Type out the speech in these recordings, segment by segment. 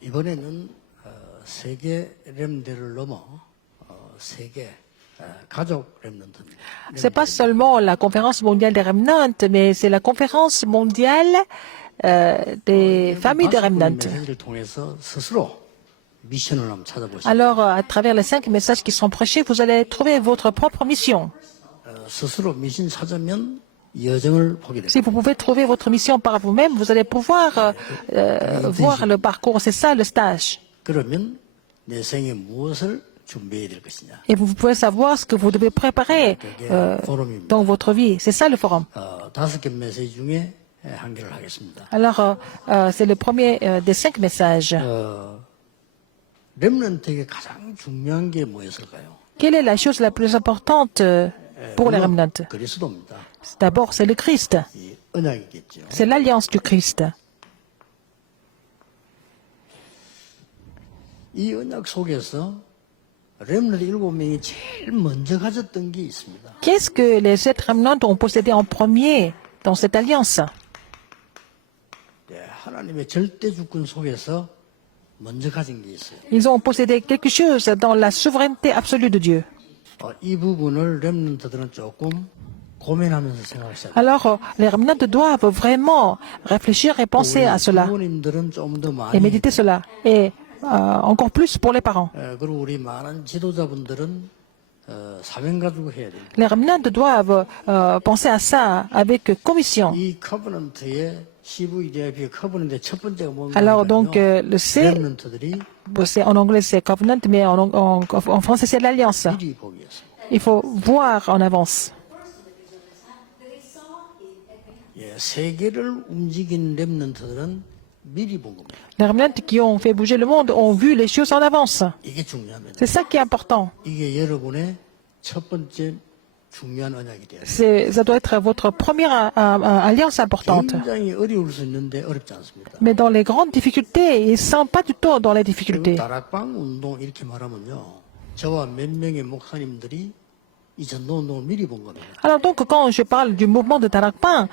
이번에는 세계 렘대를 넘어 세계 가족 렘넌트입니다. C'est pas seulement la conférence mondiale des remnants, mais c'est la conférence mondiale des familles de remnants. 메시지를 통해서 스스로 미션을 한번 찾아보시죠. Alors, à travers les 5 messages qui sont prêchés, vous allez trouver votre propre mission. 스스로 미션 찾으면 여정을 보게 됩니다. Si vous pouvez trouver votre mission par vous-même, vous allez pouvoir voir le parcours. C'est ça le stage. 그러면 내 생에 무엇을 준비해야 될 것이냐. Et vous pouvez savoir ce que vous devez préparer dans votre vie. C'est ça le forum. 5개 메시지 중에 한 개를 하겠습니다. Alors, c'est le premier des 5 messages. 렘넌트에게 가장 중요한 게 뭐였을까요? Quelle est la chose la plus importante pour les remnants? 그리스도입니다. D'abord, c'est le Christ. 이 언약이겠죠. C'est l'alliance du Christ. 이 언약 속에서 렘넌트 7명이 제일 먼저 가졌던 게 있습니다. Qu'est-ce que les 7 remnants ont possédé en premier dans cette alliance? 하나님의 절대 주권 속에서 먼저 가진 게 있어요. Ils ont possédé quelque chose dans la souveraineté absolue de Dieu. 이 부분을 렘넌트들은 조금 고민하면서 생각하셔야 돼요. Alors, les remnants doivent vraiment réfléchir et penser à cela, 부모님들은 좀 더 et 많이 méditer cela, et encore plus pour les parents. 그리고 우리 많은 지도자분들은 사명 가지고 해야 돼요. Les remnants doivent penser à ça avec commission. 이 커버넌트의 CVDIP 커버넌트의 첫 번째가 뭔가 Alors, donc, le C, 렘넌트들이 en anglais c'est covenant, mais en français c'est l'alliance. 미리 보기였어요. Il faut voir en avance. 세계를 움직인 렘넌트들은 미리 본 겁니다. Les remnants qui ont fait bouger le monde ont vu les choses en avance. 이게 중요합니다. C'est ça qui est important. 이게 여러분의 첫 번째 중요한 언약이 돼요. Ça doit être votre première alliance importante. 굉장히 어려울 수 있는데 어렵지 않습니다. Mais dans les grandes difficultés, ils ne sont pas du tout dans les 그리고 difficultés. 다락방 운동 이렇게 말하면요. 저와 몇 명의 목사님들이 이 전도 운동을 미리 본 겁니다. Alors donc, quand je parle du mouvement de Tarakpan,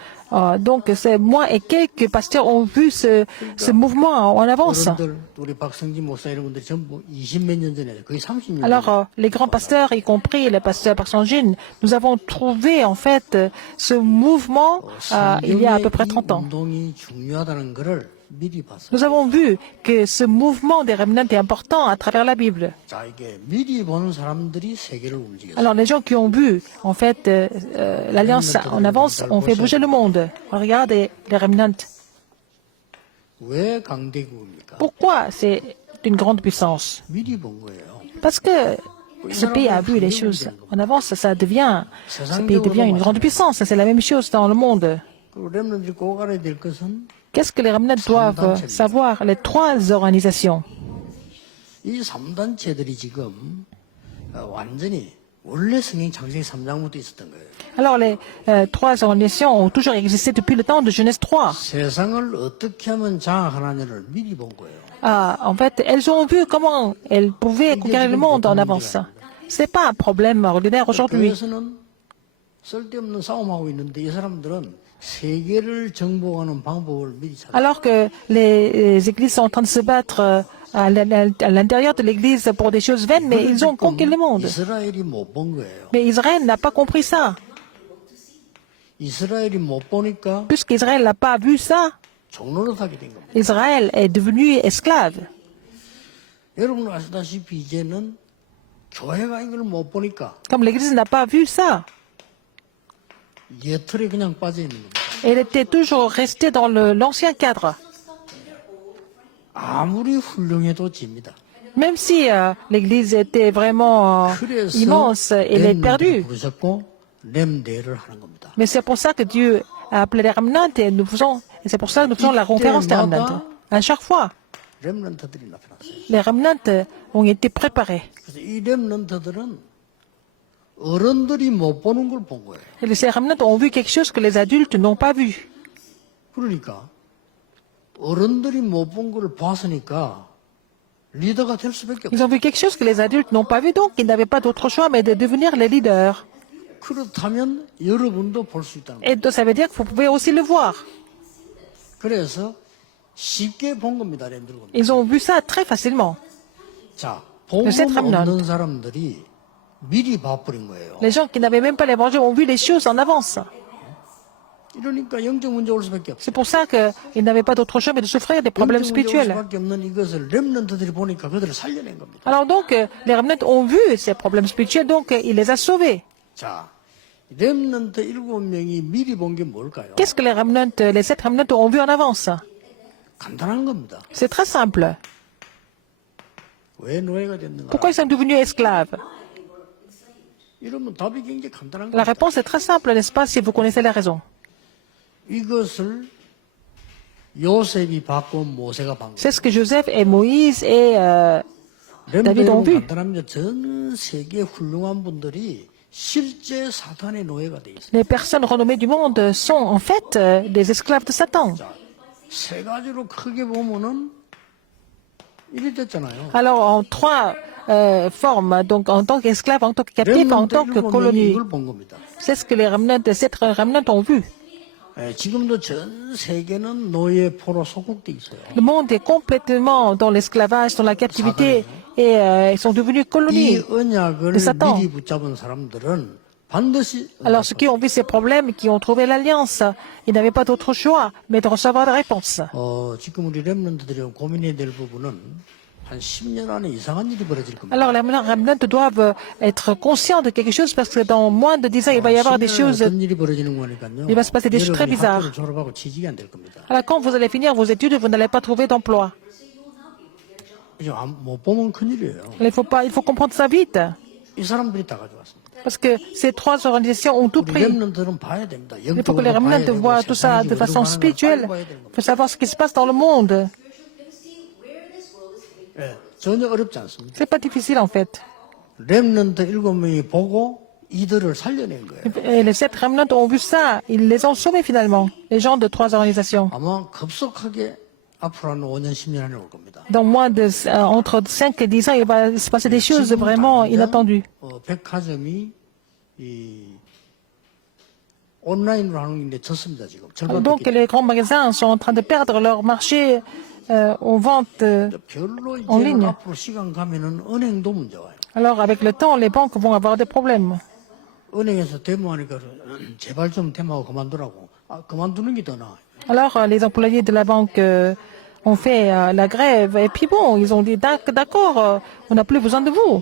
donc c'est moi et quelques pasteurs ont vu ce mouvement en avance. 어른들, 우리 박성진 목사 이런 분들이 전부 20몇 년 전에 거의 30년 Alors, les grands pasteurs, y compris le pasteur Park Sang-jin, nous avons trouvé en fait ce mouvement il y a à peu près 30 ans. 운동이 중요하다는 것을 미리 봤어요. Nous avons vu que ce mouvement des remnants est important à travers la Bible. 자, 이게 미리 보는 사람들이 세계를 움직였어요. Alors, les gens qui ont vu en fait l'alliance en avance ont fait bouger le monde. Regardez les remnants. 왜 강대국입니까? Pourquoi c'est une grande puissance? 미리 본 거예요. Parce que ce pays a vu les choses en avance, ce pays devient une grande puissance. C'est la même chose dans le monde. 그리고 렘넌트들이 꼭 알아야 될 것은 Qu'est-ce que les remnants doivent savoir? Les 3 organisations. 이 3단체들이 지금 완전히 원래 성경 창세기 3장부터 있었던 거예요. Alors, les 3 organisations ont toujours existé depuis le temps de Genèse 3. 세상을 어떻게 하면 장악하느냐를 미리 본 거예요. En fait, elles ont vu comment elles pouvaient conquérir le monde en avance. Ce n'est pas un problème ordinaire aujourd'hui. 교회에서는 쓸데없는 싸움하고 있는데 이 사람들은 세계를 정복하는 방법을 미리 찾았어요. Alors que les églises sont en train de se battre à l'intérieur de l'église pour des choses vaines, mais ils ont conquis le monde. 이스라엘이 못 본 거예요. Mais Israël n'a pas compris ça. 이스라엘이 못 보니까 Puisqu'Israël n'a pas vu ça, 종노릇하게 된 겁니다. Israël est devenu esclave. 여러분 아시다시피 이제는 교회가 이걸 못 보니까 Comme l'église n'a pas vu ça, 예틀에 그냥 빠져 있는 겁니다. elle était toujours restée dans l'ancien cadre. 아무리 훌륭해도 집니다. Même si l'église était vraiment 그래서 immense, elle est perdue. 부르셨고 렘대를 하는 겁니다. Mais c'est pour ça que Dieu a appelé les remnants et c'est pour ça que nous faisons la conférence des remnants. À chaque fois, 렘넌트들이 나타났어요. les remnants ont été préparés. 그래서 이 렘넌트들은 어른들이 못 보는 걸 본 거예요. Et les remnants ont vu quelque chose que les adultes n'ont pas vu. 그러니까 어른들이 못 본 걸 봤으니까 리더가 될 수밖에 Ils 없어요. ont vu quelque chose que les adultes n'ont pas vu, donc ils n'avaient pas d'autre choix mais de devenir les leaders. 그렇다면 여러분도 볼 수 있다는 거예요. Et donc, ça veut dire que vous pouvez aussi le voir. 그래서 쉽게 본 겁니다. 렘들 겁니다. Ils ont vu ça très facilement. 자, 복음 cette remnant. 없는 사람들이 미리 봐버린 거예요. Les gens qui n'avaient même pas l'évangile ont vu les choses en avance. 이러니까 영적 문제 올 수밖에 없어요. C'est pour ça qu'ils n'avaient pas d'autre choix mais de souffrir des problèmes 영적 문제 올 spirituels. 수밖에 없는 이것을 렘넌트들이 보니까 그들을 살려낸 겁니다. Alors donc, les remnants ont vu ces problèmes spirituels, donc il les a sauvés. 자, 렘넌트 7명이 미리 본 게 뭘까요? Qu'est-ce que les 7 remnants ont vu en avance? 간단한 겁니다. C'est très simple. 왜 노예가 됐는가? Pourquoi ils sont devenus esclaves? 이러면 답이 굉장히 간단한 La 겁니다. réponse est très simple, n'est-ce pas, si vous connaissez la raison. 이것을 요셉이 받고 모세가 받고 C'est ce que Joseph et Moïse et David ont vu. 간단합니다. 전 세계 훌륭한 분들이 실제 사탄의 노예가 돼 있어요. Les personnes renommées du monde sont en fait des esclaves de Satan. 자, 세 가지로 크게 보면은 이래 됐잖아요. Alors en 3 formes, donc en tant qu'esclave, en tant que captif, en tant que colonie. 이걸 본 겁니다. C'est ce que les remnants, ces remnants ont vu. 지금도 전 세계는 노예 포로 속국돼 있어요. Le monde est complètement dans l'esclavage, dans la captivité, et ils sont devenus 이 colonies. 언약을 de Satan. 미리 붙잡은 사람들은 반드시 Alors ceux qui ont vu ces problèmes, qui ont trouvé l'alliance, ils n'avaient pas d'autre choix, mais de recevoir des réponses. 지금 우리 렘넌트들이 고민해야 될 부분은 한 10년 안에 이상한 일이 벌어질 겁니다. Alors les remnants doivent être conscients de quelque chose parce que dans moins de 10 ans, il va y avoir des 10년 안에 choses. 어떤 일이 벌어지는 거니까요. Il va se passer des choses très 여러분이 bizarres. 학교를 졸업하고 취직이 안 될 겁니다. Alors quand vous allez finir vos études, vous n'allez pas trouver d'emploi. 이제 못 보면 큰일이에요. Il faut comprendre ça vite. 이 사람들이 다 가져왔습니다. Parce que ces 3 organisations ont tout 우리 pris. 렘넌트들은 봐야 됩니다. Il faut que les remnants voient tout ça de façon spirituelle. Il faut savoir ce qui se passe dans le monde. 전혀 어렵지 않습니다. C'est pas difficile en fait. 렘넌트 7명이 보고 이들을 살려낸 거예요. Et les 7 remnants ont vu ça. Ils les ont sauvés finalement. Les gens de 3 organisations. 아마 급속하게 앞으로 한 5년, 10년 안에 올 겁니다. Dans moins de, entre 5 et 10 ans, il va se passer des choses vraiment inattendues. 백화점이 이 온라인으로 하는 게 졌습니다 지금. Donc les grands magasins sont en train de perdre leur marché aux ventes. 별로 en 이제 ligne. 앞으로 시간 가면은 은행도 문제 와요. Alors avec le temps, les banques vont avoir des problèmes. 은행에서 데모하니까 제발 좀 데모하고 그만두라고. 그만두는 게 더 나아요. Alors les employés de la banque ont fait la grève et puis bon, ils ont dit d'accord, on n'a plus besoin de vous.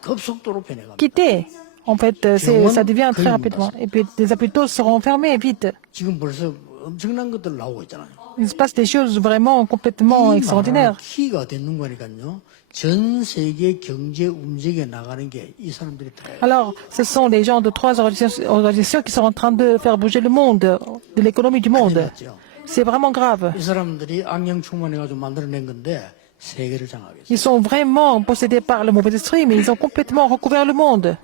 급속도로 변해갑니다. Quittez. En fait, ça devient très rapidement. Et puis les hôpitaux seront fermés vite. 지금 벌써 엄청난 것들 나오고 있잖아요. Il se passe des choses vraiment complètement 이 extraordinaires. 키가 되는 거니까요. 전 세계 경제 움직여 나가는 게 이 사람들이 다. Alors, ce sont les gens de 3 organisations qui sont en train de faire bouger le monde, de l'économie du monde. 맞죠? C'est vraiment grave. 이 사람들이 악령 충만해가지고 만들어낸 건데 세계를 장악했어요. Ils sont vraiment possédés par le mauvais esprit, mais ils ont complètement recouvert le monde.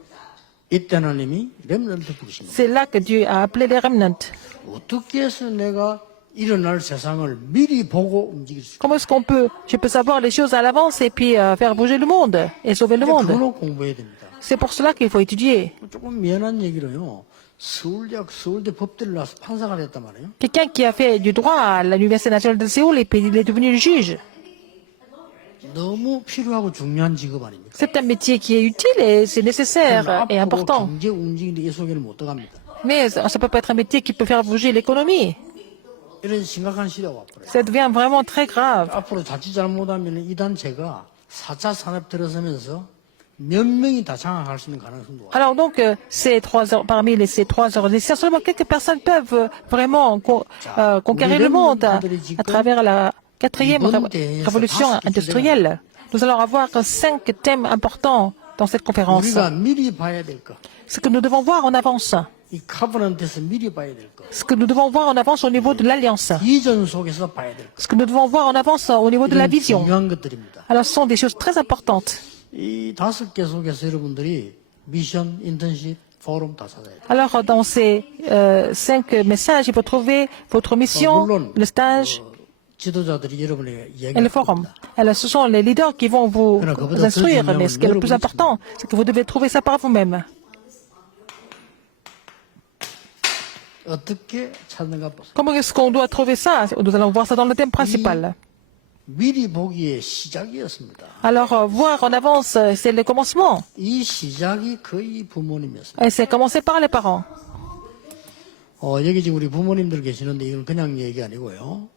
이때 하나님이 렘넌트 부르십니다. C'est là que Dieu a appelé les remnants. 어떻게 해서 내가 일어날 세상을 미리 보고 움직일 수 Comment est-ce je peux savoir les choses à l'avance et puis faire bouger le monde et sauver le 있을까? monde? 그걸로 공부해야 됩니다. C'est pour cela qu'il faut étudier. 조금 미안한 얘기로요. 서울대 법대를 나와서 판사가 됐단 말이에요. Quelqu'un qui a fait du droit à l'Université nationale de Séoul et puis il est devenu juge. 너무 필요하고 중요한 직업 아닙니까? C'est un métier qui est utile et c'est nécessaire et 앞으로 important. 경제 움직이는데 이 속에는 못 들어갑니다. Mais ça peut pas être un métier qui peut faire bouger l'économie. 이런 심각한 시대가 와버려요. Ça devient vraiment très grave. 앞으로 자칫 잘못하면 이 단체가 4차 산업 들어서면서 몇 명이 다 장악할 수 있는 가능성도 와요. Alors donc, parmi ces 3 organisations, seulement quelques personnes peuvent vraiment conquérir le monde à travers la 4e révolution industrielle. Nous allons avoir 5 thèmes importants dans cette conférence. 우리가 미리 봐야 될 것. Ce que nous devons voir en avance. 이 카버넌트에서 미리 봐야 될 것. Ce que nous devons voir en avance au niveau de l'alliance. 비전 속에서 봐야 될 것. Ce que nous devons voir en avance au niveau de la 이런 vision. 중요한 것들입니다. Alors ce sont des choses très importantes. 이 5개 속에서 여러분들이 미션, 인턴십, 포럼 다 찾아야 돼요. Alors dans ces 5 messages, il faut trouver votre mission, 물론 le stage 지도자들이 여러분에게 et le 이야기할 forum. 겁니다. Alors ce sont les leaders qui vont vous instruire, mais ce qui est le plus important, c'est que vous devez trouver ça par vous-même. 어떻게 찾는가 보세요. Comment est-ce qu'on doit trouver ça? Nous allons voir ça dans le thème principal. 미리 보기의 시작이었습니다. Alors, voir en avance, c'est le commencement. 이 시작이 거의 부모님이었습니다. Et c'est commencé par les parents. 여기 지금 우리 부모님들 계시는데 이건 그냥 얘기 아니고요.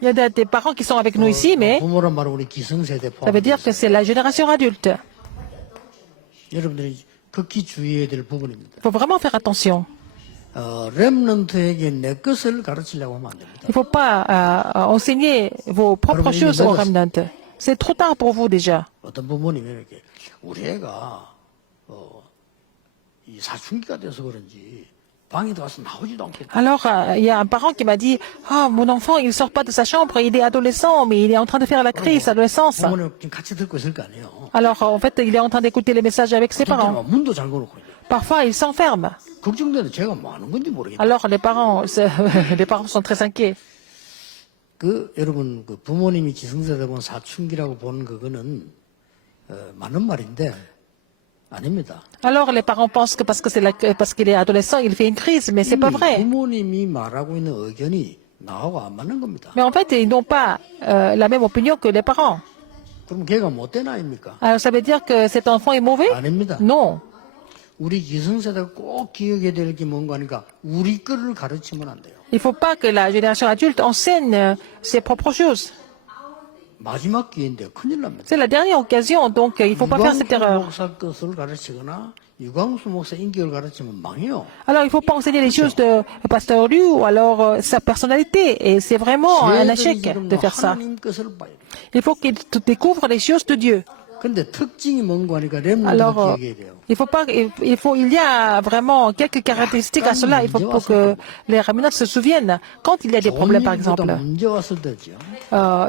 Il y a des parents qui sont avec nous ici, mais 부모란 말은 우리 기성세대 ça veut dire 포함해서 que c'est la génération adulte. 여러분들이 극히 주의해야 될 부분입니다. Il faut vraiment faire attention. 렘넌트에게 내 것을 가르치려고 하면 안 됩니다. Il ne faut pas enseigner vos propres choses aux remnants. C'est trop tard pour vous déjà. 어떤 부모님이 이렇게 우리 애가 이 사춘기가 돼서 그런지 방에 들어가서 나오지도 않겠다. Alors, il y a un parent qui m'a dit, ah, mon enfant, il ne sort pas de sa chambre, il est adolescent, mais il est en train de faire la crise d'adolescence. 부모님 지금 같이 듣고 있을 거 아니에요. Alors, en fait, il est en train d'écouter les messages avec ses 어떤 parents. 때는 문도 잠궈 놓고 있어요. Parfois, il s'enferme. 걱정되는 제가 뭐 하는 건지 모르겠어요. Alors, les parents, les parents sont très inquiets. 여러분 부모님이 기성세대 보면 사춘기라고 보는 그거는 맞는 말인데 아닙니다. Alors, les parents pensent que parce qu'il est adolescent, il fait une crise, mais c'est pas vrai. 부모님이 말하고 있는 의견이 나하고 안 맞는 겁니다. Mais en fait, ils n'ont pas la même opinion que les parents. 그럼 걔가 못된 아입니까? Alors, ça veut dire que cet enfant est mauvais? 아닙니다. Non. 우리 기성세대가 꼭 기억해야 될 게 뭔가 하니까 우리 거를 가르치면 안 돼요. Il ne faut pas que la génération adulte enseigne ses propres choses. 마지막 기회인데 큰일 납니다. C'est la dernière occasion, donc il ne faut pas faire cette 유광수 erreur. 목사 것을 가르치거나 유광수 목사 인격을 가르치면 망해요. Alors, il ne faut pas enseigner les choses de Pasteur Liu ou alors sa personnalité. Et c'est vraiment un échec de faire ça. 하나님 것을 봐야 돼요. Il faut qu'il découvre les choses de Dieu. 근데 특징이 뭔가 하니까 렘넌트도 Alors, 기억해야 돼요. il y a vraiment quelques caractéristiques à cela. Il faut pour que les remnants se souviennent quand il y a des problèmes, par exemple. 문제 왔을 때죠.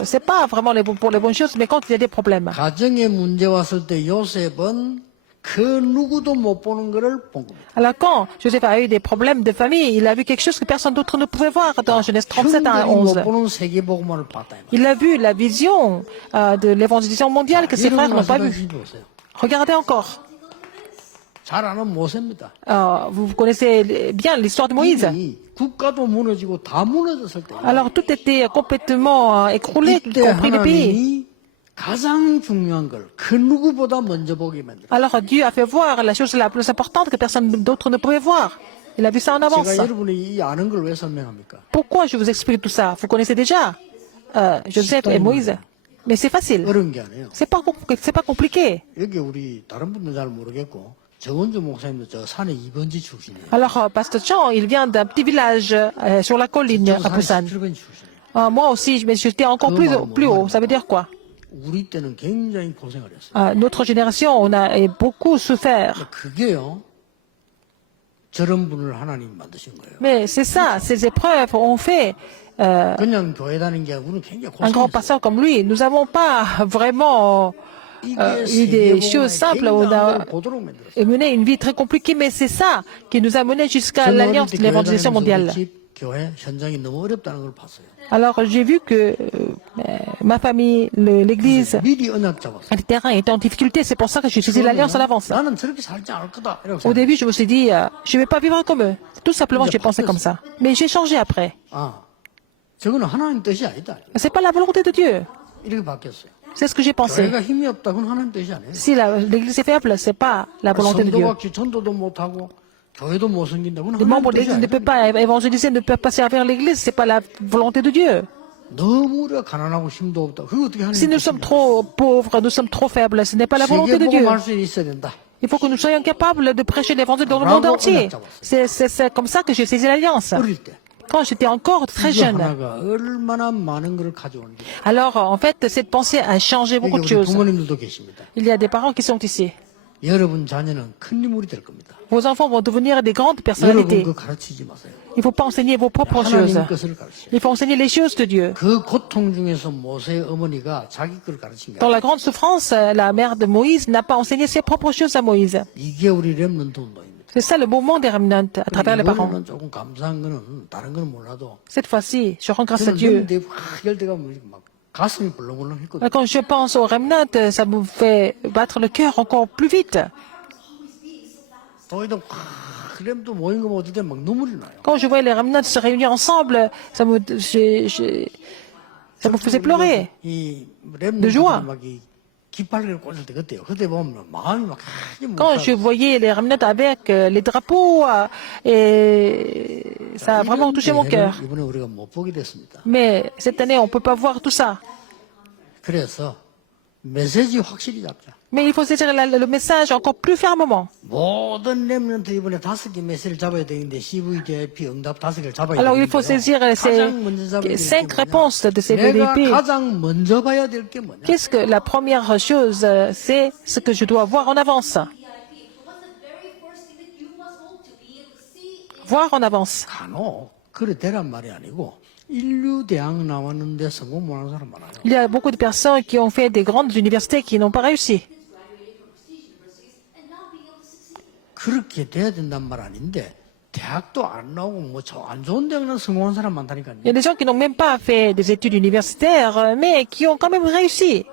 C'est pas vraiment pour les bonnes choses, mais quand il y a des problèmes. 가정에 문제 왔을 때 요셉은 그 누구도 못 보는 것을 본 겁니다. Alors quand Joseph a eu des problèmes de famille, il a vu quelque chose que personne d'autre ne pouvait voir dans Genèse 37 à 형들이 못 11. 보는 세계복음을 봤다. Il a vu la vision de l'évangélisation mondiale que ses frères n'ont pas vue. 보세요. Regardez encore. 잘 아는 모세입니다. Vous connaissez bien l'histoire de Moïse. 이 국가도 무너지고 다 무너졌을 때 Alors tout était complètement écroulé, y 이때 compris les pays. 하나님이 가장 중요한 걸 그 누구보다 먼저 보게 만들어요. Alors Dieu a fait voir la chose la plus importante que personne d'autre ne pouvait voir. Il a vu ça en avance. 제가 여러분이 이 아는 걸 왜 설명합니까? Pourquoi je vous explique tout ça? Vous connaissez déjà Joseph et Moïse. Mais c'est facile. 어려운 게 아니에요. C'est pas compliqué. 여기 우리 다른 분들 잘 모르겠고 정원주 목사님도 저 산에 2번지 출신이에요. Alors Pasteur Chan, il vient d'un petit village sur la colline à Busan. 7번지 출신이에요. Moi aussi, mais j'étais encore plus haut. Ça veut dire quoi? 우리 때는 굉장히 고생을 했어요. Notre génération, on a beaucoup souffert. 그게요. 저런 분을 하나님 만드신 거예요. Mais c'est ça, ces épreuves ont fait 그냥 교회 다니는 게 아니고 우리는 굉장히 un grand 고생했어요. pasteur comme lui. Nous n'avons pas vraiment eu des choses simples. On a 보도록 만들었어요. mené une vie très compliquée, mais c'est ça qui nous a mené jusqu'à l'alliance de l'évangélisation mondiale. 집 교회 현장이 너무 어렵다는 걸 봤어요. Alors j'ai vu que ma famille, l'église, 미리 언약 잡았어요. le terrain était en difficulté. C'est pour ça que j'ai choisi l'alliance en avance. 나는 저렇게 살지 않을 거다. 이러고 Au 생각했어요. début, je me suis dit, je ne vais pas vivre comme eux. Tout simplement, j'ai pensé comme ça. Mais j'ai changé après. 아, 저거는 하나님 뜻이 아니다. C'est pas la volonté de Dieu. 이렇게 바뀌었어요. C'est ce que j'ai pensé. 교회가 힘이 없다. 그건 하나님 뜻이 아니에요. Si l'église est faible, c'est pas la volonté de Dieu. 성도가 전도도 못하고 교회도 못 섬긴다. 그건 Les 하나님 membres de 뜻이 l'église ne 아니에요. peuvent pas évangéliser, ne peuvent pas servir l'église. C'est pas la volonté de Dieu. 너무 우리가 가난하고 힘도 없다. 그거 어떻게 하나님 Si nous sommes trop pauvres, nous sommes trop faibles, ce n'est pas la volonté de Dieu. 세계복음 할수 있어야 된다. Il faut que nous soyons capables de prêcher l'évangile dans le monde entier. C'est comme ça que j'ai saisi l'alliance. 어릴 때. Quand j'étais encore très 이거 jeune. 하나가 얼마나 많은 걸 가져오는지. Alors, en fait, cette pensée a changé beaucoup 여기 de 우리 choses. 부모님들도 계십니다. Il y a des parents qui sont ici. 여러분 자녀는 큰 인물이 될 겁니다. Vos enfants vont devenir des grandes 여러분 personnalités. 그 가르치지 마세요. Il ne faut pas enseigner vos propres choses. 하나님 것을 가르치세요. Il faut enseigner les choses de Dieu. 그 고통 중에서 모세의 어머니가 자기 걸 가르친 Dans 거예요. la grande souffrance, la mère de Moïse n'a pas enseigné ses propres choses à Moïse. 이게 우리 렘넌트 운동입니다. C'est ça le mouvement des remnants à travers les parents. 이번에는 조금 감사한 거는 다른 건 몰라도 Cette fois-ci, je rends grâce à 저는 Dieu. 이럴 때가 막 가슴이 벌렁벌렁했거든요. Quand je pense aux remnants, ça me fait battre le cœur encore plus vite. 더 이상 그램도 모인 거 어떨 때 막 눈물이 나요. Quand je voyais les remnants se réunir ensemble, ça me faisait pleurer. 이 de joie. 랩들이 막 깃발을 꽂을 때 그때요. 그때 보면 마음이 막 하지 Quand je voyais les remnants avec les drapeaux, et ça a vraiment touché mon cœur. 이번에 우리가 못 보게 됐습니다. Mais cette année, on ne peut pas voir tout ça. 그래서 메시지 확실히 잡자. Mais il faut saisir le message encore plus fermement. 모든 랩런트 이번에 5개 메시지를 잡아야 되는데 CVDP 응답 5개를 잡아야 Alors il faut 되는데요. saisir 가장 먼저 잡아야 ces 될 5 게 réponses de ces 내가 VDP. 가장 먼저 봐야 될 게 뭐냐? Qu'est-ce que la première chose, c'est ce que je dois voir en avance. Voir en avance. 간혹 그래 되란 말이 아니고 인류 대학 나왔는데 성공 못하는 사람 많아요. Il y a beaucoup de personnes qui ont fait des grandes universités qui n'ont pas réussi. 그렇게 돼야 된단 말 아닌데 대학도 안 나오고 뭐 안 좋은 대학은 성공한 사람 많다니까요. Il y a des gens qui n'ont même pas fait des études universitaires, mais qui ont quand même réussi.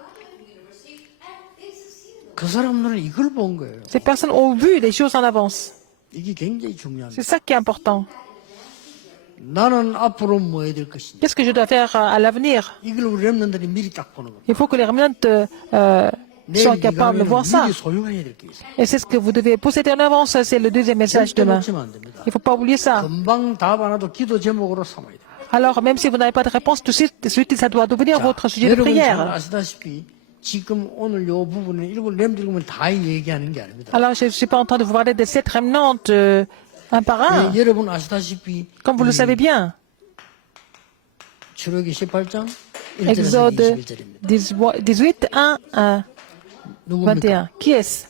그 사람들은 이걸 본 거예요. Ces personnes ont vu les choses en avance. 이게 굉장히 중요합니다. C'est ça qui est important. 나는 앞으로 뭐 해야 될 것이냐. Qu'est-ce que je dois faire à l'avenir? 이걸 우리 랩런들이 미리 딱 보는 겁니다. Il faut que les remnants soient capables de voir ça. 미리 소유해야 될 게 있어요. Et c'est ce que vous devez posséder en avance. C'est le deuxième message 절대 demain. 놓치면 안 됩니다. Il ne faut pas oublier ça. 금방 답 안 와도 기도 제목으로 삼아야 돼요. Alors, même si vous n'avez pas de réponse tout de suite, ça doit devenir votre sujet de 여러분 잘 prière. 아시다시피 지금 오늘 요 부분에 랩 읽으면 다 얘기하는 게 아닙니다. Alors, je ne suis pas en train de vous parler de 7 remnants un par un. 여러분 아시다시피 Comme vous le savez bien, 출애굽기 18장 1절에서 Exode 21절입니다. 18, 1, 누굽니까? 21. Qui est-ce?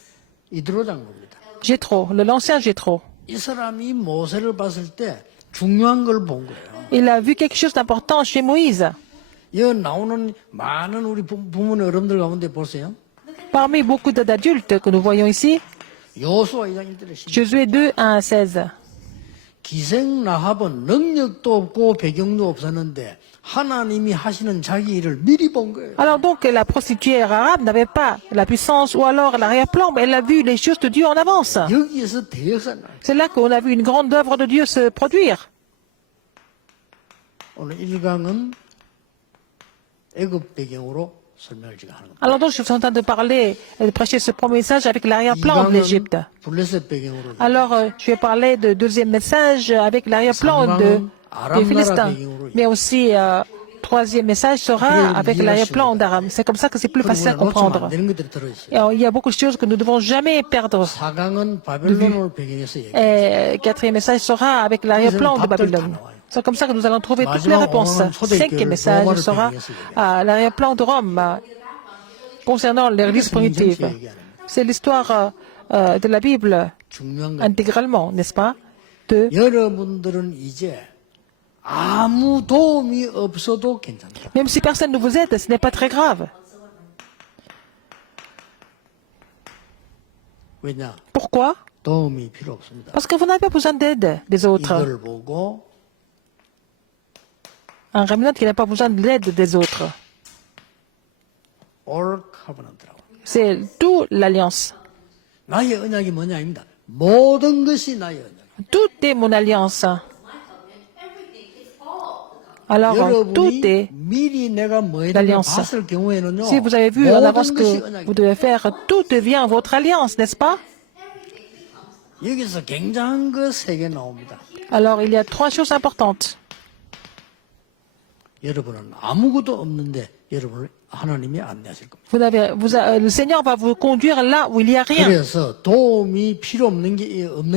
이드로 장로입니다. Jéthro, l'ancien Jéthro. 이 사람이 모세를 봤을 때 중요한 걸 본 거예요. Il a vu quelque chose d'important chez Moïse. 여기 나오는 많은 우리 부모님 어른들 가운데 보세요. Parmi beaucoup d'adultes que nous voyons ici, 여호수아 2장 1절에 시작. Josué 2, 1 à 16. 기생 라합은 능력도 없고 배경도 없었는데 하나님이 하시는 자기 일을 미리 본 거예요. Alors donc, la prostituée arabe n'avait pas la puissance ou alors l'arrière-plan, mais elle a vu les choses de Dieu en avance. 여기에서 대역사 나요. C'est là qu'on a vu une grande œuvre de Dieu se produire. 오늘 1강은 애굽 배경으로 설명을 지금 하는 겁니다. Alors donc, je suis en train de parler, de prêcher ce premier message avec l'arrière-plan de 2강은 l'Égypte. 블레셋 배경으로. Alors, je vais parler de deuxième message avec l'arrière-plan des Philistins. Mais aussi, troisième message sera avec l'arrière-plan d'Aram. C'est comme ça que c'est plus facile à comprendre. Et il y a beaucoup de choses que nous ne devons jamais perdre. 4강은 바벨론을 배경해서 얘기해요. Et quatrième message sera avec l'arrière-plan de Babylone. C'est comme ça que nous allons trouver toutes les réponses. Cinquième message sera à l'arrière-plan de Rome concernant l'église primitive. C'est l'histoire de la Bible 중요한 건 intégralement, n'est-ce pas? De 여러분들은 이제 아무 도움이 없어도 괜찮다. même si personne ne vous aide, ce n'est pas très grave. 왜냐? Pourquoi? 도움이 필요 없습니다. Parce que vous n'avez pas besoin d'aide des autres. 이걸 보고 Un remnant qui n'a pas besoin de l'aide des autres. 올 카버넌트라고. C'est tout l'alliance. 나의 언약이 뭐냐 아닙니다. 모든 것이 나의 언약. Tout est mon alliance. Alors, tout 여러분이 est 미리 내가 뭐 해야 되는지 l'alliance. 봤을 경우에는요. Si vous avez vu en avance 모든 que 것이 언약이. vous devez faire, tout devient votre alliance, n'est-ce pas? 여기서 굉장한 거 세 개 나옵니다. Alors, il y a 3 choses importantes. 여러분은 아무것도 없는데 여러분을 하나님이 안내하실 겁니다. Le Seigneur va vous conduire là où il n'y a rien. 그래서 도움이 필요 없는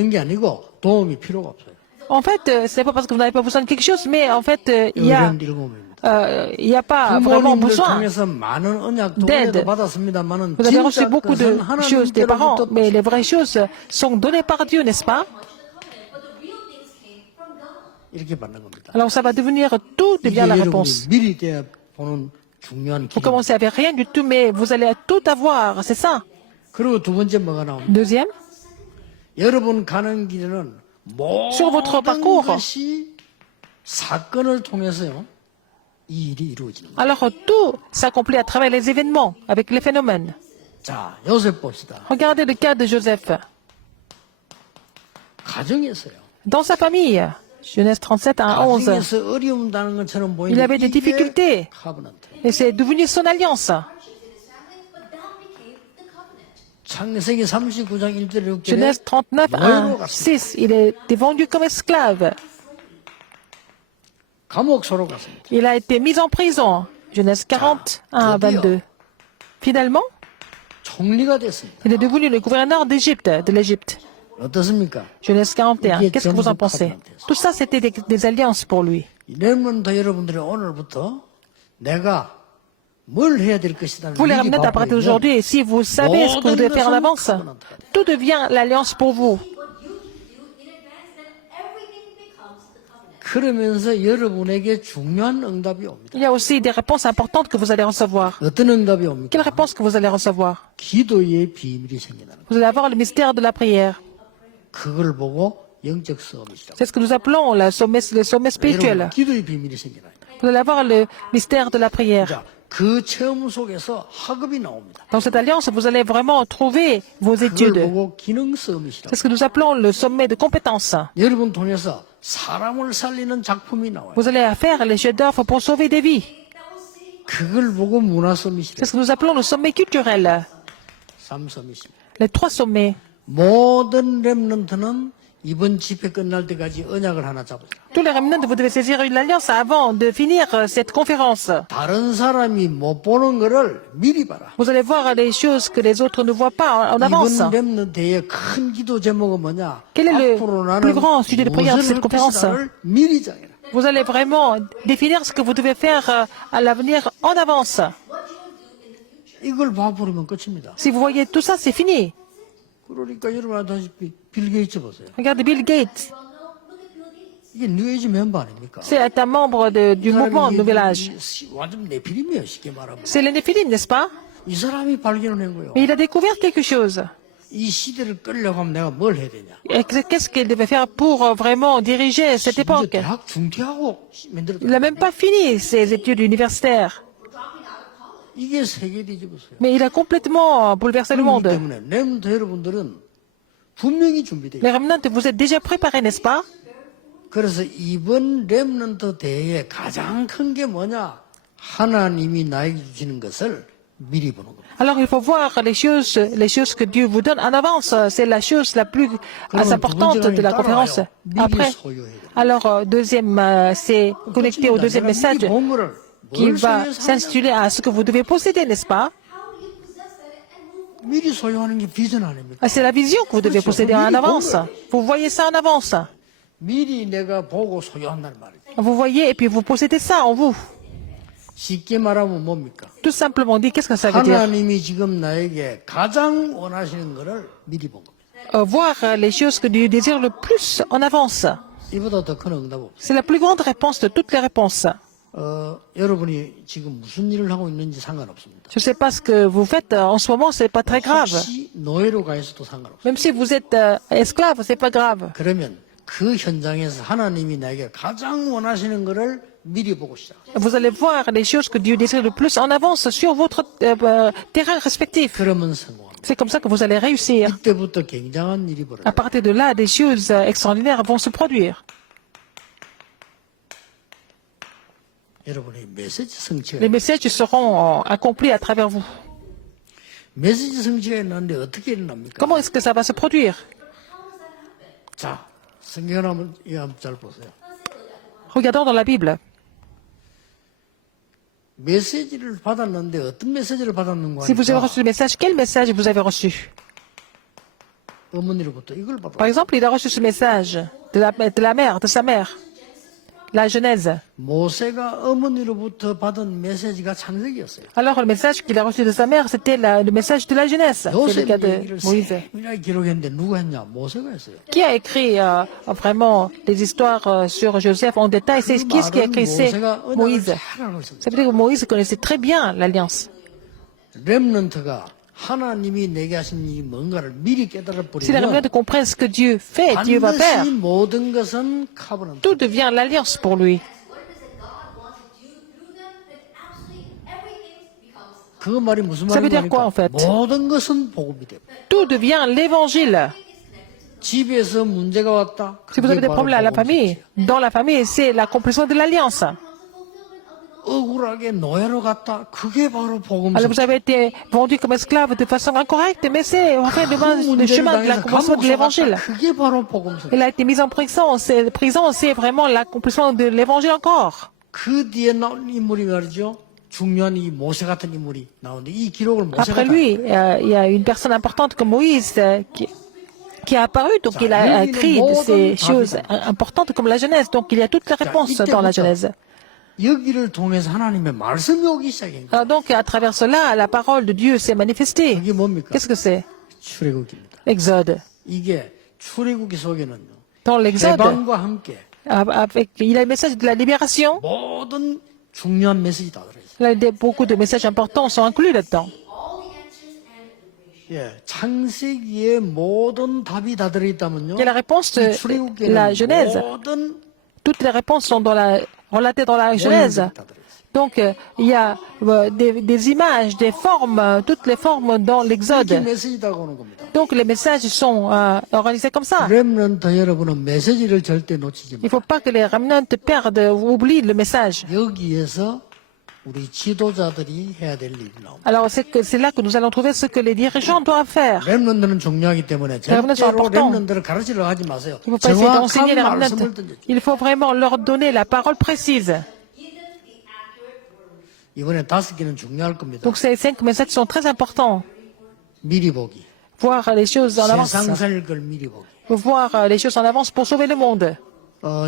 게 아니고 도움이 필요가 없어요. En fait, c'est pas parce que vous n'avez pas besoin de quelque chose, mais en fait, il y a pas vraiment 부모님들 besoin. 통해서 많은 언약도 d'aide. 은혜도 받았습니다만은 Vous avez reçu 진짜 beaucoup de 것은 choses des parents, 하나님께로부터 mais les vraies choses sont données par Dieu, n'est-ce pas? 이렇게 받는 겁니다. Alors ça va devenir, tout 이게 devient la 여러분이 réponse. 미리 때 보는 중요한 Vous 길. commencez avec rien du tout, mais vous allez tout avoir, c'est ça. 그리고 두 번째 뭐가 나옵니다. Deuxième, 여러분 가는 길에는 Sur votre 모든 parcours. 것이 사건을 통해서요. 이 일이 이루어지는 거예요. alors tout s'accomplit à travers les événements, avec les phénomènes. 자, 요셉 봅시다. Regardez le cas de Joseph. 가정에서요. Dans sa famille, Genèse 37 à 11, 가정에서 어려움 당하는 것처럼 il 보이는데 avait des 이게 difficultés. 카버넌트. Et c'est devenu son alliance. 창세기 39장 1절 6절에 Genèse 39 노예로 1, 갔습니다. 6, il est vendu comme esclave. 감옥소로 갔습니다. Il a été mis en prison. Genèse 40 1 22. Finalement, 총리가 됐습니다. il est devenu le gouverneur d'Égypte, de l'Égypte. 어떻습니까? Genèse 41. Qu'est-ce que vous en pensez? Tout ça, c'était des alliances pour lui. 레몬도 여러분들이 오늘부터 내가 뭘 해야 될 것이다. Vous les ramenez à partir d'aujourd'hui, et si vous savez ce que vous devez faire en avance, tout devient l'alliance pour vous. 그러면서 여러분에게 중요한 응답이 옵니다. Il y a aussi des réponses importantes que vous allez recevoir. 어떤 응답이 옵니까? Quelles réponses que vous allez recevoir? 기도의 비밀이 생겨나는 거예요. Vous allez avoir le mystère de la prière. 그걸 보고 영적 싸움이시라고. C'est ce que nous appelons le sommet spirituel. 기도의 비밀이 생겨나요. Vous allez avoir le mystère de la prière. 자, 그 체험 속에서 학업이 나옵니다. Dans cette alliance, vous allez vraiment trouver vos 그걸 études. 보고 기능 싸움이시라고. C'est ce que nous appelons le sommet de compétences. 여러분 통해서 사람을 살리는 작품이 나와요. Vous allez faire les chefs-d'œuvre pour sauver des vies. 그걸 보고 문화 싸움이시라고. C'est ce que nous appelons le sommet culturel. 삼섬이십니다. Les trois sommets. 모든 렘넌트는 이번 집회 끝날 때까지 언약을 하나 잡으세요. Tous les remnants, vous devez saisir une alliance avant de finir cette conférence. 다른 사람이 못 보는 거를 미리 봐라. Vous allez voir les choses que les autres ne voient pas en avance. 이번 렘넌트의 큰 기도 제목은 뭐냐? Quel est le 앞으로 나는 plus grand sujet de prière de 무엇을 cette 할 conférence? 것이다를 미리 정해라. Vous allez vraiment définir ce que vous devez faire à l'avenir en avance. 이걸 봐버리면 끝입니다. Si vous voyez tout ça, c'est fini. 그러니까 여러분 아다시피 빌 게이츠 보세요. Regardez Bill Gates. 이게 뉴에이지 멤버 아닙니까? C'est un membre du mouvement Nouvel Âge. 완전 네피림이에요, 쉽게 말하면. C'est le Néphilim, n'est-ce pas? 이 사람이 발견한 거예요. Mais il a découvert quelque chose. 이 시대를 끌려고 하면 내가 뭘 해야 되냐? Et qu'est-ce qu'il devait faire pour vraiment diriger cette 이제 époque? 대학 중퇴하고 만들었다. Il n'a même pas fini ses études universitaires. 이게 세계 뒤집었어요. Mais il a complètement bouleversé le 그렇기 monde. 때문에 렘넌트 여러분들은 분명히 준비돼요. Les remnants, vous êtes déjà préparés, n'est-ce pas? 그래서 이번 렘넌트 대회의 가장 큰 게 뭐냐? 하나님이 나에게 주시는 것을 미리 보는 겁니다. Alors il faut voir les choses que Dieu vous donne en avance. C'est la chose la plus importante de la conférence. Après, alors deuxième, c'est connecté au deuxième message qui va s'intituler à ce que vous devez posséder, n'est-ce pas? 미리 소유하는 게 비전 아닙니까? C'est la vision que vous devez posséder en avance. Vous voyez ça en avance. 미리 내가 보고 소유한다는 말이죠. Vous voyez et puis vous possédez ça en vous. 쉽게 말하면 뭡니까? Tout simplement dit, qu'est-ce que ça veut dire? 하나님이 지금 나에게 가장 원하시는 것을 미리 본 겁니다. Voir les choses que Dieu désire le plus en avance. 이보다 더 큰 응답 없어요. C'est la plus grande réponse de toutes les réponses. 여러분이 지금 무슨 일을 하고 있는지 상관없습니다. Je ne sais pas ce que vous faites en ce moment, c'est pas très grave. 혹시 노예로 가 있어도 상관없어요. Même si vous êtes esclave, c'est pas grave. 그러면 그 현장에서 하나님이 나에게 가장 원하시는 것을 미리 보고 시작. Vous allez voir les choses que Dieu désire le plus en avance sur votre terrain respectif. 그러면 성공합니다. C'est comme ça que vous allez réussir. 이때부터 굉장한 일이 À 벌어져요. partir de là, des choses extraordinaires vont se produire. 여러분의 메시지 성취가 Les messages seront accomplis à travers vous. 메시지 성취가 있는데 어떻게 일어납니까? Comment est-ce que ça va se produire? 자, 성경을 한번 잘 보세요. Regardons dans la Bible. 메시지를 받았는데 어떤 메시지를 받았는가 Si vous avez 하니까 reçu le message, quel message vous avez reçu? 어머니로부터 이걸 받았어요. Par exemple, il a reçu ce message de la mère, de sa mère. La Genèse. 모세가 어머니로부터 받은 메시지가 창세기였어요. Alors, le message qu'il a reçu de sa mère, c'était le message de la Genèse. C'est le cas 요셉 de 얘기를 Moïse. 세밀하게 기록했는데 누가 했냐? 모세가 했어요. Qui a écrit vraiment des histoires sur Joseph en détail? C'est qui est-ce qui a écrit? C'est Moïse. Ça veut dire que Moïse connaissait très bien l'alliance. 렘넌트가 하나님이 내게 하신 이 뭔가를 미리 깨달아 Si les 버리면 remnants comprennent ce que Dieu fait, Dieu va faire. 반드시 모든 것은 카버넌트. Tout devient l'alliance pour lui. 그 말이 무슨 Ça veut dire quoi, 말이냐니까 en fait? 모든 것은 복음이 됩니다. Tout devient l'évangile. 집에서 문제가 왔다. Si vous avez des problèmes à la famille, dans la famille, c'est l'accomplissement de l'alliance. 억울하게 노예로 갔다. 그게 바로 복음 Alors vous avez été vendu comme esclave de façon incorrecte, mais c'est en fait le chemin de l'accomplissement de l'évangile. 그게 바로 복음. Il a été mis en prison, c'est vraiment l'accomplissement de l'évangile encore. 그 뒤에 나온 인물이 말이죠. 중요한 이 모세 같은 인물이 나오는데 이 기록을 모세가 Après lui, il y a une personne importante comme Moïse qui est apparu, donc il a écrit ces choses importantes comme la Genèse. Donc il y a toutes les réponses dans la Genèse. 여기를 통해서 하나님의 말씀이 오기 시작한 거예요. Alors donc à travers cela, la parole de Dieu s'est manifestée. 이게 뭡니까? Qu'est-ce que c'est? 출애굽입니다. Exode. 이게 출애굽기 속에는요. Dans l'Exode, 해방과 함께 il y a le message de la libération. 모든 중요한 메시지 다 들어있어요. Là, beaucoup de messages importants sont inclus là-dedans. 예, 창세기에 모든 답이 다 들어있다면요. Il y a la réponse de 이 출애굽기에는 la Genèse. 모든 Toutes les réponses sont relatées dans la Genèse. 모양들이 다 들어있어요. Donc, il y a des images, des formes, toutes les formes dans 이렇게 l'Exode. 메시지다고 하는 겁니다. Donc, les messages sont organisés comme ça. 렘넌트 여러분은 메시지를 절대 놓치지 Il 마. ne faut pas que les remnants perdent ou oublient le message. 여기에서 우리 지도자들이 해야 될 일이 나옵니다. Alors, c'est là que nous allons trouver ce que les dirigeants doivent faire. 렘넌트는 중요하기 때문에 remnants sont 절대로 importants. 렘넌트를 가르치려 하지 마세요. Il ne faut pas essayer d'enseigner les 정확한 remnants. 말씀을 던져. Il faut vraiment leur donner la parole précise. 이번에 5개는 중요할 겁니다. Donc, ces 5 messages sont très importants. 미리 보기. Voir les choses en avance. 세상 살 걸 미리 보기. Voir les choses en avance pour sauver le monde.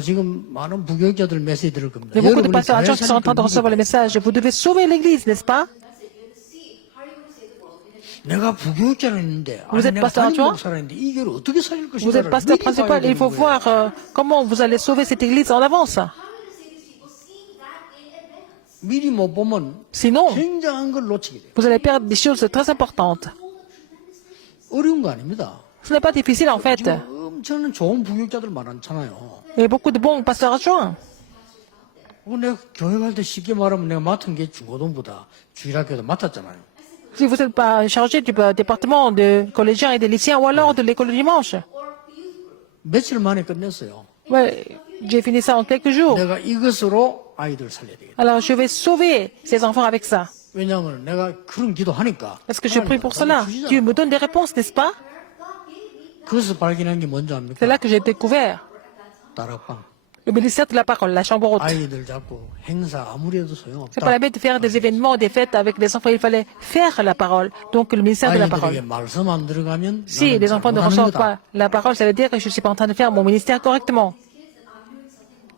지금 많은 부교육자들 메시지 들을 겁니다. Il y a beaucoup de 여러분이 pasteurs 교회 qui sont en 살 train de 걸 recevoir 미리 le message. Vous devez sauver l'Église, n'est-ce pas? 내가 부교육자로 있는데 Vous 아니 êtes 내가 pasteur 담임 adjoint? 목사라는데 이 교회를 어떻게 살릴 Vous êtes 것인가를 pasteur 미리 봐야 principal. Il 되는 faut 거예요. voir comment vous allez sauver cette Église en avance. 미리 못 보면 Sinon, 굉장한 걸 놓치게 돼요. vous allez perdre des choses très importantes. 어려운 거 아닙니다. Ce n'est pas difficile en fait. 엄청난 좋은 부교육자들 많잖아요. Il y a beaucoup de bons pasteurs adjoints. 내가 교회 갈 때 쉽게 말하면 내가 맡은 게 중고등부다 주일학교도 맡았잖아요. Si vous n'êtes pas chargé du département de collégiens et de lycéens ou alors de l'école du dimanche. 며칠 만에 끝냈어요. Ouais, j'ai fini ça en quelques jours. 내가 이것으로 아이들 살려야 되겠다. Alors je vais sauver ces enfants avec ça. 왜냐하면 내가 그런 기도하니까 Parce que je prie pour cela. Dieu me donne des réponses, n'est-ce pas? 그것을 발견한 게 뭔지 압니까? C'est là que j'ai découvert 다락방. le ministère de la parole, la chambre haute. 아이들 잡고 행사 아무리 해도 C'est 소용없다. pas la peine de faire des événements, des fêtes avec les enfants. Il fallait faire la parole. Donc le ministère de la 아이들에게 parole. 말씀 안 들어가면 Si 나는 les enfants ne 잘못하는 reçoivent 거다. pas la parole, ça veut dire que je ne suis pas en train de faire mon ministère correctement.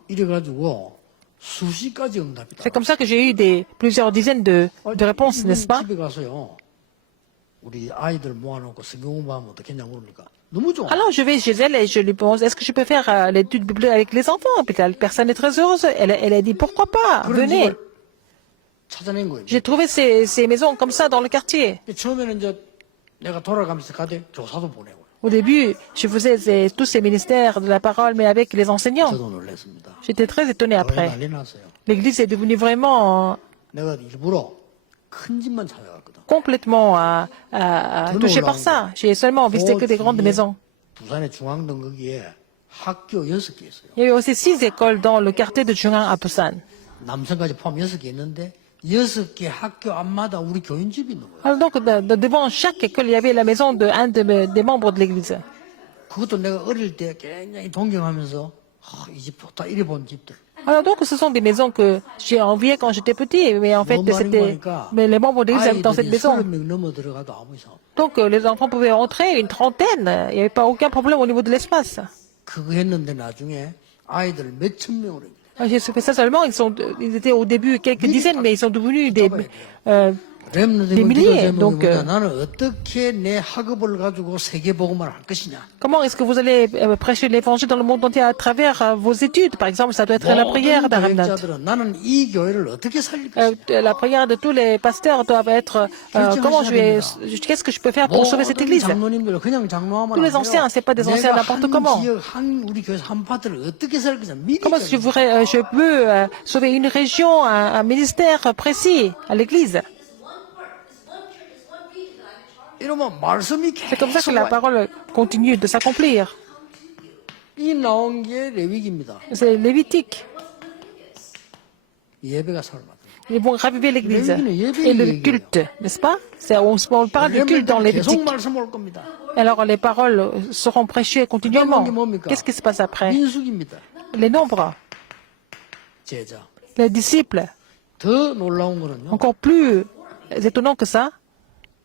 이래가지고 수십 가지 응답이다. C'est comme ça que j'ai eu plusieurs dizaines de réponses, n'est-ce pas? 집에 가서요. 우리 아이들 모아놓고 성경 공부하면 어떻겠냐 물으니까 너무 좋아. Alors je vais chez elle et je lui pose, est-ce que je peux faire l'étude biblique avec les enfants? Puis la personne est très heureuse. Elle a dit, pourquoi pas? 그런 Venez. 집을 찾아낸 거예요. J'ai trouvé ces maisons comme ça dans le quartier. 처음에는 이제 내가 돌아가면서 가대 교사도 보내고 Au début, je faisais tous ces ministères de la parole, mais avec les enseignants. 저도 놀랐습니다. J'étais très étonné 교회 après. 난리 났어요. L'église est devenue vraiment 내가 일부러 큰 집만 찾아갔거든. complètement touchée par ça. J'ai seulement visité que des grandes maisons. 부산의 중앙동 거기에 학교 6개 있어요. Il y a eu aussi 6 écoles dans le quartier de Jungang à Busan. 남성까지 포함 6개 있는데 6개 학교 앞마다 우리 교인집이 있는 거예요. Alors donc, devant chaque école, il y avait la maison des membres de l'église. 그것도 내가 어릴 때 굉장히 동경하면서 이 집 좋다 이래 본 집들. Alors donc, ce sont des maisons que j'ai enviées quand j'étais petit, mais en fait, mais les membres de l'église habitaient dans cette maison. 30명 넘어 들어가도 아무 이상 없어. Donc, les enfants pouvaient entrer, une trentaine. Il n'y avait pas aucun problème au niveau de l'espace. 그거 했는데 나중에 아이들 몇천 명으로 J'ai fait ça seulement. Ils étaient au début quelques dizaines, mais ils sont devenus des milliers. Donc, 나는 어떻게 내 학업을 가지고 세계 복음을 할 것이냐. comment est-ce que vous allez prêcher l'évangile dans le monde entier à travers vos études? Par exemple, ça doit être la prière d'un remnant. 교육자들은 나는 이 교회를 어떻게 살릴 것이냐. La prière de tous les pasteurs doivent être qu'est-ce que je peux faire pour sauver cette église? 장로님들 그냥 장로하면 Tous les anciens, c'est pas des anciens n'importe comment. 우리 교회 한 파트를 어떻게 살 것이냐. 미리 Comment est-ce que je peux sauver une région, un ministère précis à l'église? 이러면 말씀이 C'est comme ça que la 계속 parole continue de s'accomplir. 이 나온 게 레위기입니다. C'est lévitique. 예배가 살아났다. Ils vont raviver l'église. Et le culte, n'est-ce pas? On parle du culte dans 계속 Lévitique. 말씀 올 겁니다. Alors les paroles seront prêchées continuellement. Qu'est-ce qui se passe après? 민수기입니다. Les nombres, 제자. les disciples. 더 놀라운 거는요. Encore plus étonnant que ça,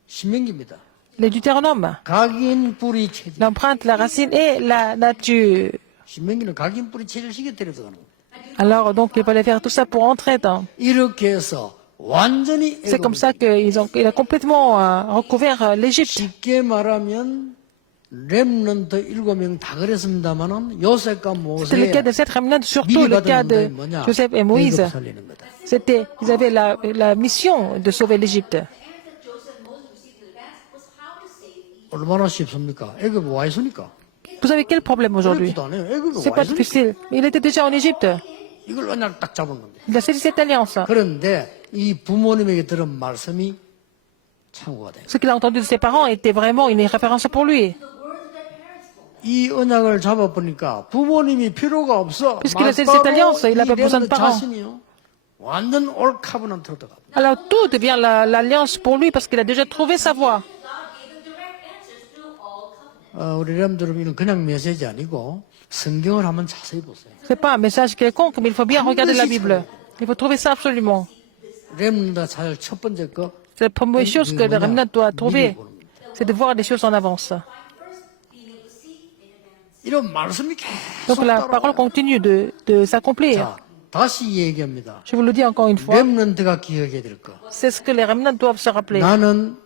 신명기입니다. les Deutéronomes. 각인 뿌리 체질. L'empreinte, la racine et la nature. 신명기는 각인 뿌리 체질식에 데려 들어가는 겁니다. Alors donc il fallait faire tout ça pour entrer dans. 이렇게 해서 완전히 C'est comme ça qu'il a complètement recouvert l'Égypte. 쉽게 말하면 렘넌트 7명 다 그랬습니다만은 요셉과 C'était le cas 모세 de cette remnant, surtout 미리 le 받은 cas 응답이 de 뭐냐? Joseph et Moïse. 애굽 살리는 거다. Ils avaient la mission de sauver l'Égypte. 얼마나 쉽습니까? 애굽에 와 있으니까. Vous avez quel problème aujourd'hui? 그렇지도 않아요. 애굽에 C'est 와 pas 있으니까. difficile. Il était déjà en Égypte. 이걸 언약 딱 잡은 겁니다. Il a saisi cette alliance. 그런데 이 부모님에게 들은 말씀이 참고가 돼요. Ce qu'il a entendu de ses parents était vraiment une référence pour lui. 이 언약을 잡아보니까 부모님이 필요가 없어. Puisqu'il a saisi cette alliance, il n'a pas 이 besoin de 렘넌트 parents. 자신이요. 완전 올 카브넌트로 들어갑니다. Alors tout devient l'alliance pour lui parce qu'il a déjà trouvé sa voie. 우리 렘들은 그냥 메시지 아니고 성경을 한번 자세히 보세요. C'est pas un message quelconque, mais il faut bien regarder la Bible. Il faut trouver ça absolument. 렘넌트 찾을 첫 번째 거 C'est la première chose que le remnant doit trouver. C'est de voir les choses en avance. 이런 말씀이 Donc 계속 la parole continue de s'accomplir. 자, 다시 얘기합니다. Je vous le dis encore une fois. 렘넌트가 기억해야 될 거. C'est ce que les remnants doivent se rappeler. 나는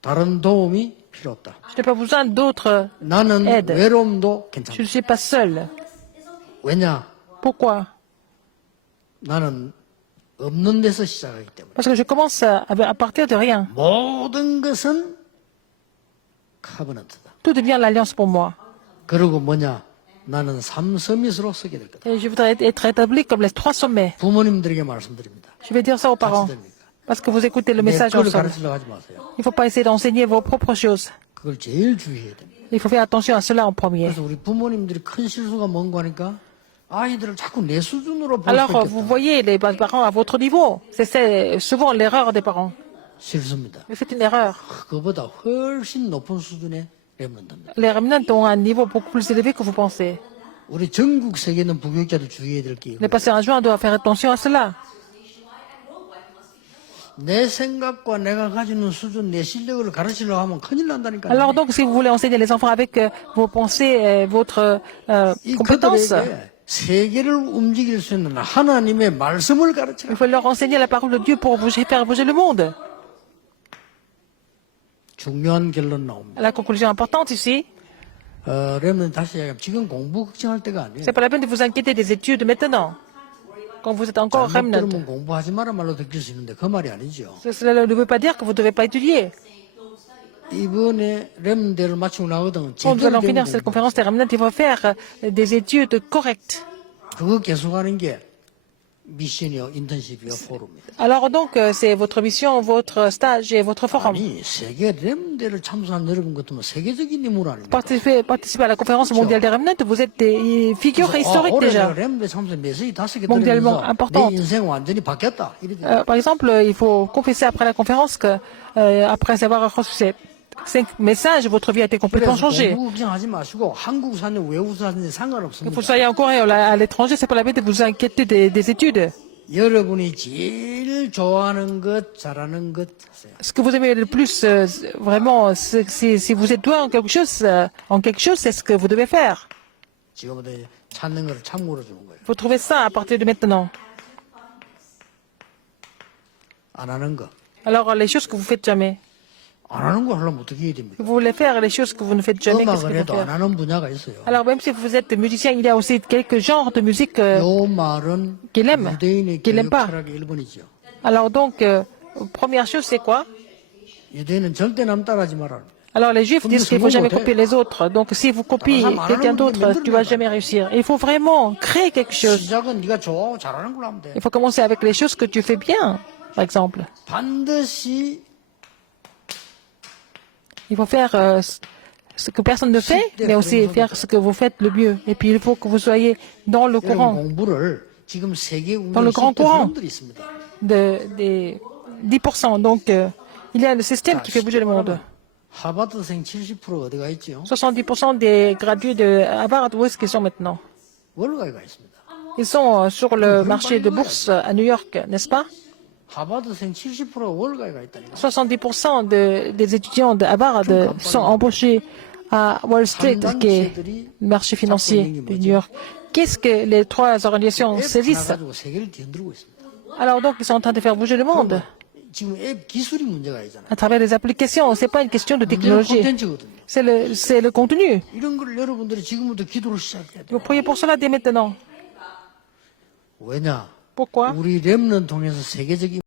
다른 도움이 필요 없다. Je n'ai pas besoin d'autres. 나는 aide. 외로움도 Je 괜찮다. ne suis pas seul. 왜냐? Pourquoi? 나는 없는 데서 시작하기 때문에. Parce que je commence à partir de rien. 모든 것은 카버넌트다. Tout devient l'alliance pour moi. 그리고 뭐냐? 나는 삼서밋으로 서게 될 거다. Et je voudrais être établi comme les 3 sommets. 부모님들에게 말씀드립니다. Je vais dire ça aux parents. 같이 됩니까? Parce que vous écoutez le 내 message 걸 ensemble. 가르치려고 하지 마세요. Il ne faut pas essayer d'enseigner vos propres choses. 그걸 제일 주의해야 됩니다. Il faut faire attention à cela en premier. 그래서 우리 부모님들이 큰 실수가 뭔가 하니까 아이들을 자꾸 내 수준으로 볼 Alors, 수밖에 vous 없다. voyez les parents à votre niveau. C'est souvent l'erreur des parents. 싫습니다. Vous faites une erreur. 그거보다 훨씬 높은 수준의 렘넌트입니다. Les remnants ont un niveau beaucoup plus élevé que vous pensez. 우리 전국 세계는 부교육자도 주의해야 될 게 Les pasteurs adjoints doivent faire attention à cela. 내 생각과 내가 가지는 수준, 내 실력을 가르치려고 하면 큰일 난다니까요. Alors donc, si vous voulez enseigner les enfants avec vos pensées et votre 이 compétence, 그들에게 세계를 움직일 수 있는 하나님의 말씀을 가르치라. il faut leur enseigner la parole de Dieu pour faire bouger le monde. 중요한 결론 나옵니다. La conclusion importante ici, 렘넌트 다시 얘기하면 지금 공부 걱정할 때가 아니에요. c'est pas la peine de vous inquiéter des études maintenant, quand vous êtes encore 잘못 remnant. 들으면 공부하지 마라 말로 느낄 수 있는데 그 말이 아니죠. Cela ne veut pas dire que vous ne devez pas étudier. 이번에 렘넌트를 마치고 나거든. Quand nous allons 제대로 finir 된 cette 공부. conférence des remnants, il faut faire des études correctes. 그거 계속하는 게 미션이요, 인턴십이요, 포럼이에요. Alors donc, c'est votre mission, votre stage et votre forum. 아니 세계 렘넌트를 참석한 여러분 같으면 세계적인 인물 아닙니까? Participer à la conférence mondiale des remnants, vous êtes des figures historiques 올해 déjà. 내가 렘넌트 참석 메시지 5개 Mondialement 들으면서 importante. 내 인생 완전히 바뀌었다. 이렇게 Par exemple, il faut confesser après la conférence que, après avoir reçu ces 5 messages, votre vie a été complètement 그래서 changée. 공부 걱정하지 마시고 한국 사는 외국 사는 Que 상관없습니다. vous soyez en Corée ou à l'étranger, c'est pas la peine de vous inquiéter des études. 여러분이 제일 좋아하는 것, 잘하는 것 하세요. Ce que vous aimez le plus, vraiment, si vous êtes doué en quelque chose, c'est ce que vous devez faire. 지금부터 이제 찾는 걸 참고로 주는 거예요. Il faut trouver ça à partir de maintenant. 안 하는 거. Alors, les choses que vous faites jamais. 안 하는 거 하려면 어떻게 해야 됩니까? Vous voulez faire les choses que vous ne faites jamais, qu'est-ce 음악을 qu'il faut 해도 안 faire? 하는 분야가 있어요. Alors, même si vous êtes musicien, il y a aussi quelques genres de musique 요 말은 qu'il aime, 유대인의 qu'il n'aime 교육 pas. 철학의 일본이죠. Alors donc, première chose, c'est quoi? 유대인은 절대 남 따라하지 마라. Alors les juifs disent qu'il ne faut jamais copier les autres. Donc si vous copiez quelqu'un d'autre, tu ne vas jamais réussir. Il faut vraiment créer quelque chose. 시작은 네가 좋아하고 잘하는 걸로 하면 돼. Il faut commencer avec les choses que tu fais bien, par exemple. 반드시 Il faut faire ce que personne ne fait, mais aussi faire ce que vous faites le mieux. Et puis il faut que vous soyez dans le 이런 courant, 공부를 지금 세계 dans le 운영 grand 10대 courant 사람들이 있습니다. des 10%. Donc il y a le système qui fait bouger le monde. 하버드생 70%가 어디 가 있죠? 70% des gradués de Harvard, où est-ce qu'ils sont maintenant? 월가에 가 있습니다. Ils sont sur le marché de bourse à New York, n'est-ce pas? 하버드생 70%가 월가에 가 있다니까. 70% des étudiants de Harvard sont embauchés à Wall Street, qui est le marché financier de New York. Qu'est-ce que les trois organisations 앱 saisissent? 하나 가지고 세계를 뒤흔들고 있습니다. Alors donc, ils sont en train de faire bouger le monde 지금 앱 기술이 문제가 아니잖아요. à travers les applications. C'est pas une question de 문제는 technologie, 콘텐츠거든요. c'est le contenu. 이런 걸 여러분들이 지금부터 기도를 시작해야 돼요. Vous priez pour cela dès maintenant. 왜냐? Pourquoi? 우리 렘넌 통해서 세계적인